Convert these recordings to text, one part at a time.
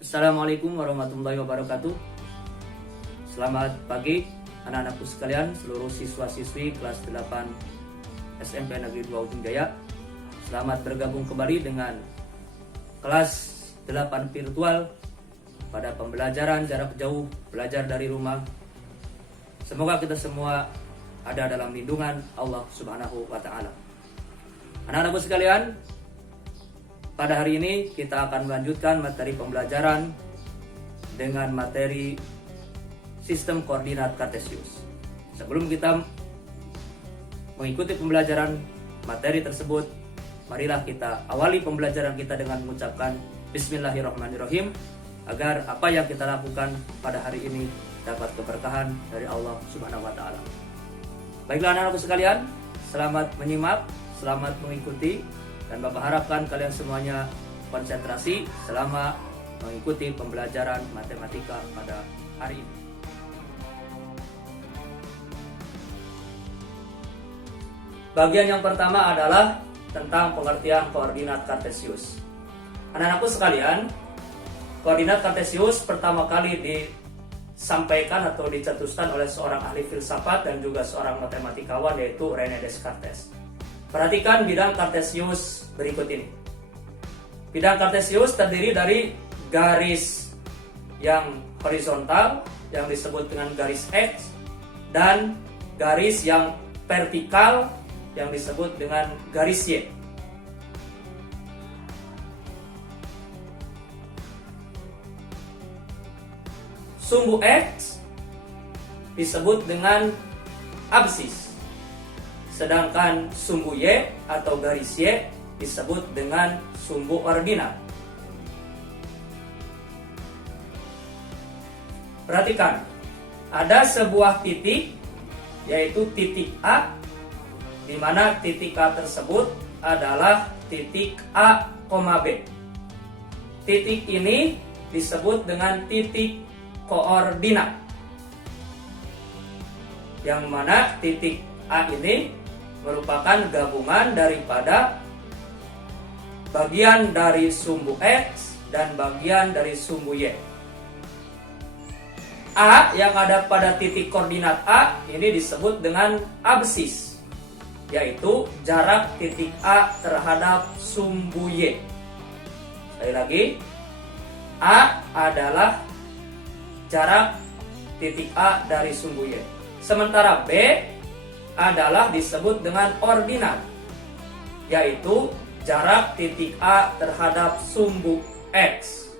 Assalamualaikum warahmatullahi wabarakatuh. Selamat pagi anak-anakku sekalian, seluruh siswa-siswi kelas 8 SMP Negeri 2 Ujung Jaya. Selamat bergabung kembali dengan kelas 8 virtual pada pembelajaran jarak jauh, belajar dari rumah. Semoga kita semua ada dalam lindungan Allah Subhanahu wa Ta'ala. Anak-anakku sekalian, pada hari ini kita akan melanjutkan materi pembelajaran dengan materi sistem koordinat kartesius. Sebelum kita mengikuti pembelajaran materi tersebut, marilah kita awali pembelajaran kita dengan mengucapkan Bismillahirrahmanirrahim, agar apa yang kita lakukan pada hari ini dapat keberkahan dari Allah Subhanahu wa Ta'ala. Baiklah anak-anakku sekalian, selamat menyimak, selamat mengikuti. Dan Bapak harapkan kalian semuanya konsentrasi selama mengikuti pembelajaran matematika pada hari ini. Bagian yang pertama adalah tentang pengertian koordinat kartesius. Anak-anakku sekalian, koordinat kartesius pertama kali disampaikan atau dicetuskan oleh seorang ahli filsafat dan juga seorang matematikawan, yaitu René Descartes. Perhatikan bidang kartesius berikut ini. Bidang kartesius terdiri dari garis yang horizontal yang disebut dengan garis X dan garis yang vertikal yang disebut dengan garis Y. Sumbu X disebut dengan absis, sedangkan sumbu Y atau garis Y disebut dengan sumbu ordinat. Perhatikan, ada sebuah titik, yaitu titik A, di mana titik A tersebut adalah titik A, B. Titik ini disebut dengan titik koordinat, yang mana titik A ini merupakan gabungan daripada bagian dari sumbu X dan bagian dari sumbu Y. A yang ada pada titik koordinat A ini disebut dengan absis, yaitu jarak titik A terhadap sumbu Y. Sekali lagi, A adalah jarak titik A dari sumbu Y. Sementara B adalah disebut dengan ordinat, yaitu jarak titik A terhadap sumbu X.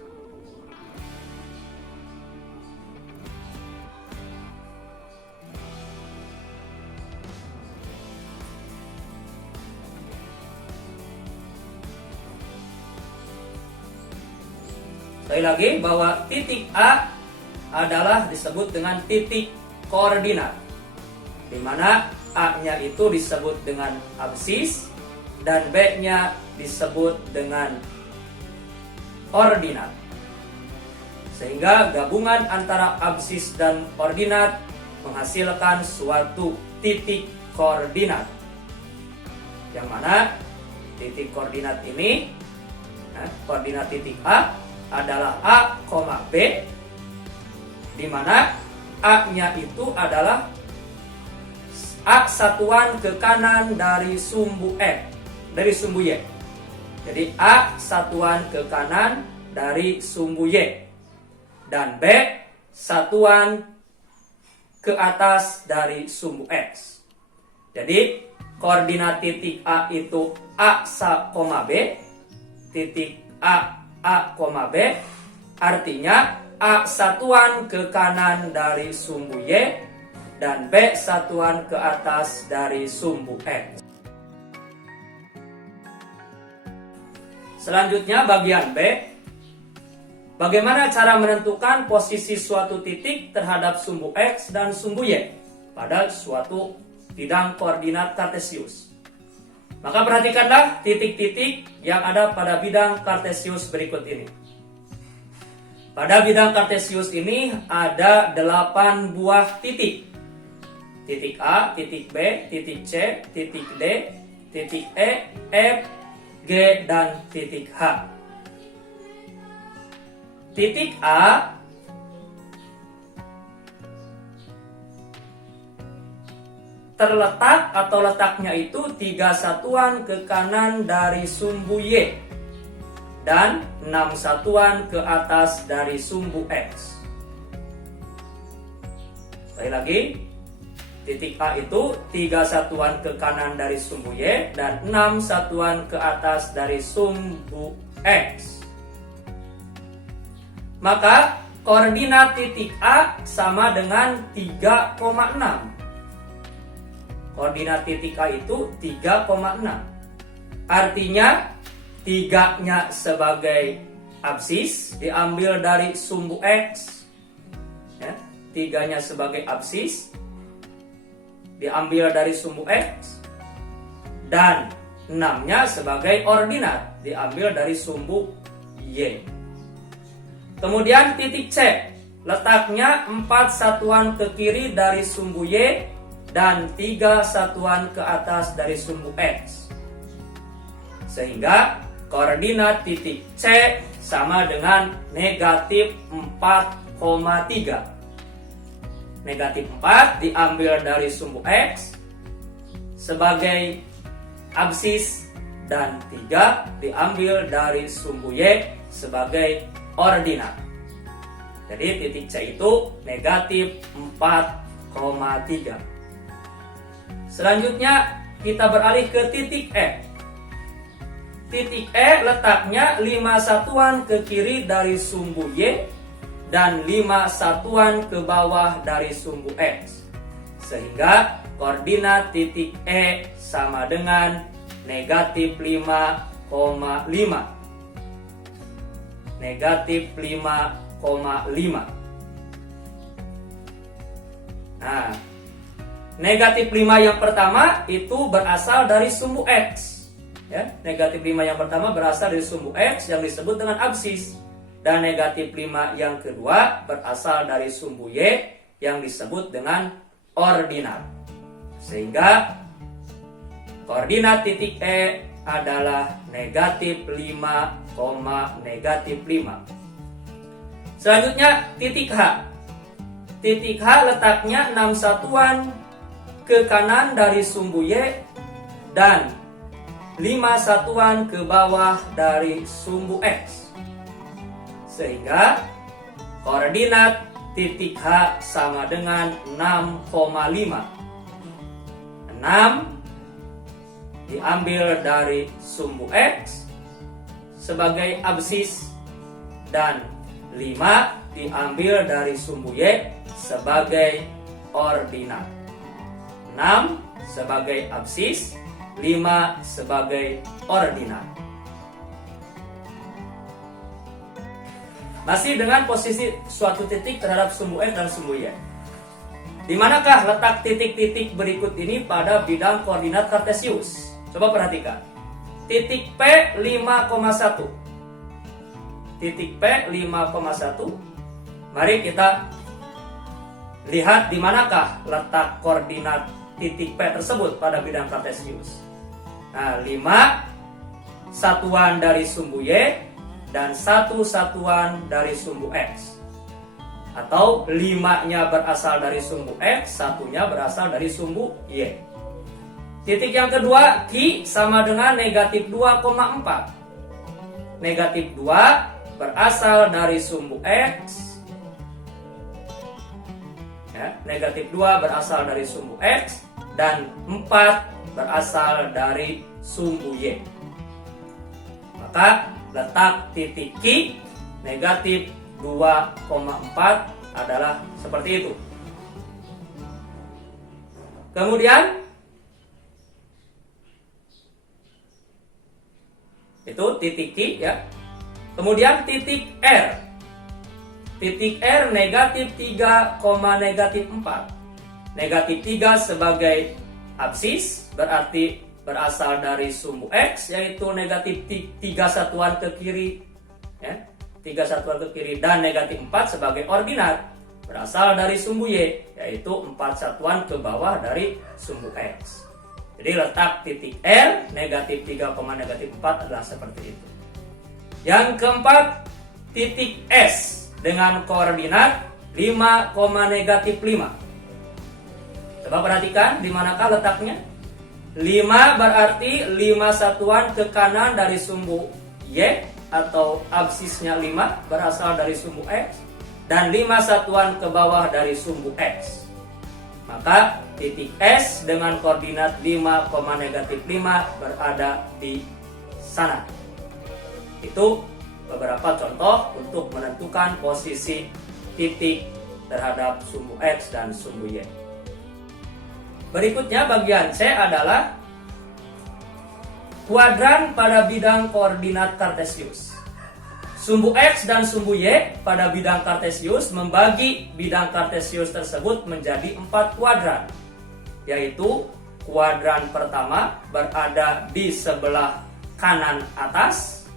Sekali lagi, bahwa titik A adalah disebut dengan titik koordinat, di mana A-nya itu disebut dengan absis dan B-nya disebut dengan ordinat. Sehingga gabungan antara absis dan ordinat menghasilkan suatu titik koordinat, yang mana titik koordinat ini, koordinat titik A adalah A, B, di mana A-nya itu adalah A satuan ke kanan dari sumbu X, dari sumbu Y. Jadi A satuan ke kanan dari sumbu Y, dan B satuan ke atas dari sumbu X. Jadi koordinat titik A itu A, B, titik A, B, artinya A satuan ke kanan dari sumbu Y dan B satuan ke atas dari sumbu X. Selanjutnya bagian B. Bagaimana cara menentukan posisi suatu titik terhadap sumbu X dan sumbu Y pada suatu bidang koordinat kartesius? Maka perhatikanlah titik-titik yang ada pada bidang kartesius berikut ini. Pada bidang kartesius ini ada 8 buah titik. Titik A, titik B, titik C, titik D, titik E, F, G, dan titik H. titik A terletak atau letaknya itu 3 satuan ke kanan dari sumbu Y dan 6 satuan ke atas dari sumbu X. Sekali lagi, titik A itu 3 satuan ke kanan dari sumbu Y dan 6 satuan ke atas dari sumbu X. Maka koordinat titik A sama dengan 3,6. Koordinat titik A itu 3,6. Artinya 3-nya sebagai absis diambil dari sumbu X. Ya, 3-nya sebagai absis diambil dari sumbu X. Dan 6-nya sebagai ordinat diambil dari sumbu Y. Kemudian titik C, letaknya 4 satuan ke kiri dari sumbu Y dan 3 satuan ke atas dari sumbu X. Sehingga koordinat titik C sama dengan negatif 4,3. Negatif 4 diambil dari sumbu X sebagai absis dan 3 diambil dari sumbu Y sebagai ordinat. Jadi titik C itu negatif 4,3. Selanjutnya kita beralih ke titik E. Titik E letaknya 5 satuan ke kiri dari sumbu Y dan 5 satuan ke bawah dari sumbu X. Sehingga koordinat titik E sama dengan negatif 5,5. Negatif 5,5. Nah, negatif 5 yang pertama itu berasal dari sumbu X. Ya, negatif 5 yang pertama berasal dari sumbu X yang disebut dengan absis. Dan negatif 5 yang kedua berasal dari sumbu Y yang disebut dengan ordinat. Sehingga koordinat titik E adalah negatif 5, negatif 5. Selanjutnya titik H. Titik H letaknya 6 satuan ke kanan dari sumbu Y dan 5 satuan ke bawah dari sumbu X. Sehingga koordinat titik H sama dengan 6,5. 6 diambil dari sumbu X sebagai absis dan 5 diambil dari sumbu Y sebagai ordinat. 6 sebagai absis, 5 sebagai ordinat. Masih dengan posisi suatu titik terhadap sumbu X dan sumbu Y. Di manakah letak titik-titik berikut ini pada bidang koordinat kartesius? Coba perhatikan. Titik P 5,1. Titik P 5,1. Mari kita lihat di manakah letak koordinat titik P tersebut pada bidang kartesius. Nah, 5 satuan dari sumbu Y dan 1 satuan dari sumbu X. Atau 5-nya berasal dari sumbu X, 1-nya berasal dari sumbu Y. Titik yang kedua, Q sama dengan negatif 2,4. Negatif 2 berasal dari sumbu X. Ya, negatif 2 berasal dari sumbu X dan 4 berasal dari sumbu Y. Maka letak titik Q negatif 2,4 adalah seperti itu. Kemudian itu titik Q ya. Kemudian titik R. Titik R negatif 3, negatif 4. Negatif 3 sebagai absis berarti berasal dari sumbu X, yaitu negatif 3 satuan ke kiri ya, 3 satuan ke kiri, dan negatif 4 sebagai ordinat berasal dari sumbu Y, yaitu 4 satuan ke bawah dari sumbu X. Jadi letak titik R negatif 3, negatif 4 adalah seperti itu. Yang keempat, titik S dengan koordinat 5,-5. Coba perhatikan di manakah letaknya. 5 berarti 5 satuan ke kanan dari sumbu Y atau absisnya 5 berasal dari sumbu X, dan 5 satuan ke bawah dari sumbu X. Maka titik S dengan koordinat 5,-5 berada di sana. Itu beberapa contoh untuk menentukan posisi titik terhadap sumbu X dan sumbu Y. Berikutnya bagian C adalah kuadran pada bidang koordinat kartesius. Sumbu X dan sumbu Y pada bidang kartesius membagi bidang kartesius tersebut menjadi 4 kuadran, yaitu kuadran pertama berada di sebelah kanan atas,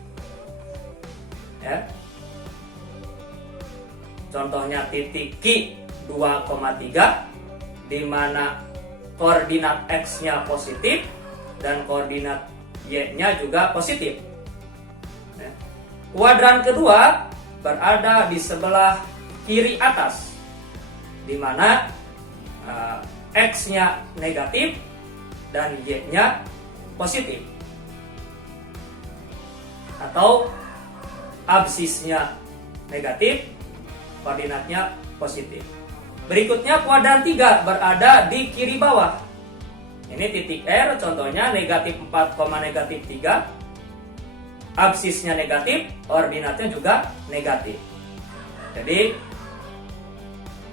ya. Contohnya titik Q 2,3, di mana koordinat X-nya positif dan koordinat Y-nya juga positif. Kuadran kedua berada di sebelah kiri atas, di mana X-nya negatif dan Y-nya positif, atau absisnya negatif, koordinatnya positif. Berikutnya kuadran 3 berada di kiri bawah. Ini titik R, contohnya negatif 4,-3. Absisnya negatif, koordinatnya juga negatif. Jadi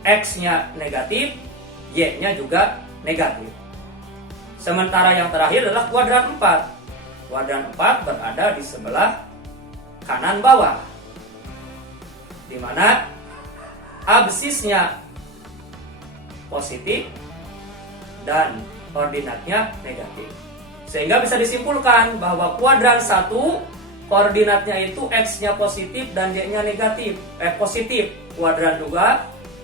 X-nya negatif, Y-nya juga negatif. Sementara yang terakhir adalah kuadran 4. Kuadran 4 berada di sebelah kanan bawah, di mana absisnya positif dan koordinatnya negatif. Sehingga bisa disimpulkan bahwa kuadran 1 koordinatnya itu X-nya positif dan Y-nya negatif. Positif. Kuadran 2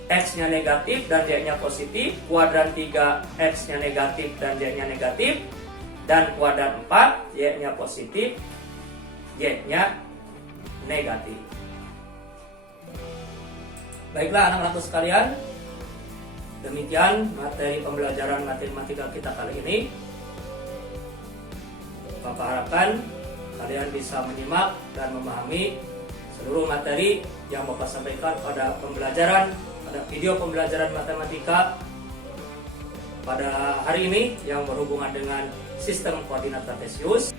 X-nya negatif dan Y-nya positif. Kuadran 3 X-nya negatif dan Y-nya negatif. Dan kuadran 4 Y-nya positif, Y-nya negatif. Baiklah anak-anakku sekalian, demikian materi pembelajaran matematika kita kali ini. Bapak harapkan kalian bisa menyimak dan memahami seluruh materi yang Bapak sampaikan pada video pembelajaran matematika pada hari ini yang berhubungan dengan sistem koordinat kartesius.